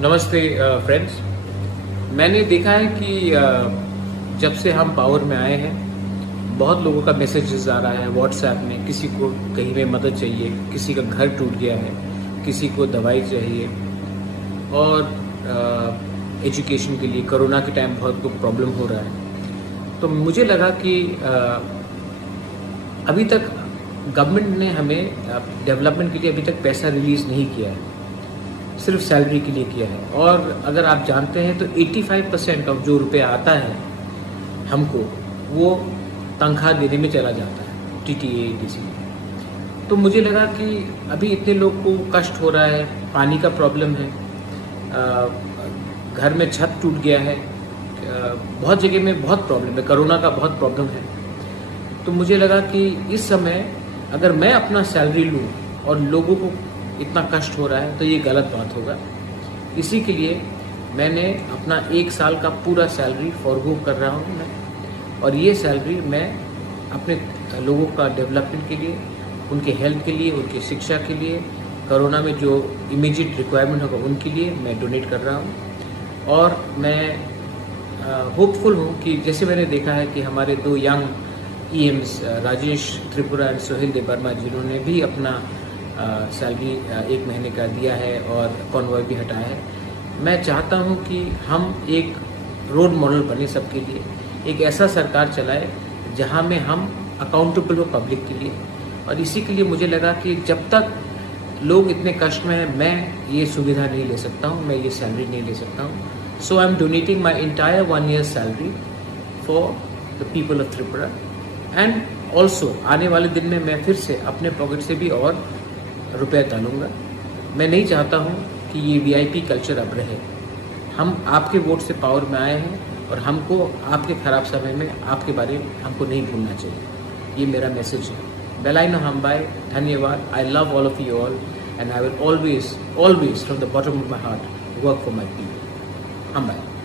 नमस्ते फ्रेंड्स। मैंने देखा है कि जब से हम पावर में आए हैं बहुत लोगों का मैसेजेस आ रहा है व्हाट्सएप में। किसी को कहीं में मदद चाहिए, किसी का घर टूट गया है, किसी को दवाई चाहिए और एजुकेशन के लिए कोरोना के टाइम बहुत को प्रॉब्लम हो रहा है। तो मुझे लगा कि अभी तक गवर्नमेंट ने हमें डेवलपमेंट के लिए अभी तक पैसा रिलीज़ नहीं किया है, सिर्फ सैलरी के लिए किया है। और अगर आप जानते हैं तो 85% ऑफ जो रुपया आता है हमको वो तनख्वाह देने में चला जाता है, टीटीए डीसी। तो मुझे लगा कि अभी इतने लोग को कष्ट हो रहा है, पानी का प्रॉब्लम है, घर में छत टूट गया है, बहुत जगह में बहुत प्रॉब्लम है, कोरोना का बहुत प्रॉब्लम है। तो मुझे लगा कि इस समय अगर मैं अपना सैलरी लूँ और लोगों को इतना कष्ट हो रहा है तो ये गलत बात होगा। इसी के लिए मैंने अपना 1 साल का पूरा सैलरी फॉरगो कर रहा हूँ मैं, और ये सैलरी मैं अपने लोगों का डेवलपमेंट के लिए, उनके हेल्थ के लिए, उनकी शिक्षा के लिए, कोरोना में जो इमीडिएट रिक्वायरमेंट होगा उनके लिए मैं डोनेट कर रहा हूँ। और मैं होपफुल हूँ कि जैसे मैंने देखा है कि हमारे 2 यंग ईएम्स राजेश त्रिपुरा और सोहेल देवर्मा जिन्होंने भी अपना सैलरी 1 महीने का दिया है और कॉन्वॉय भी हटाया है। मैं चाहता हूं कि हम एक रोल मॉडल बने सबके लिए, एक ऐसा सरकार चलाए जहां में हम अकाउंटेबल हो पब्लिक के लिए। और इसी के लिए मुझे लगा कि जब तक लोग इतने कष्ट में हैं मैं ये सुविधा नहीं ले सकता हूं, मैं ये सैलरी नहीं ले सकता हूं। So I am donating my entire 1 year salary for the people of Tripura. And also आने वाले दिन में मैं फिर से अपने पॉकेट से भी और रुपया डालूंगा। मैं नहीं चाहता हूँ कि ये वीआईपी कल्चर अब रहे। हम आपके वोट से पावर में आए हैं और हमको आपके ख़राब समय में आपके बारे में हमको नहीं भूलना चाहिए। ये मेरा मैसेज है। बेलाइनो हम्बाई, धन्यवाद। I love all of you all and I will always from the bottom of my heart work for my people. हम्बाई।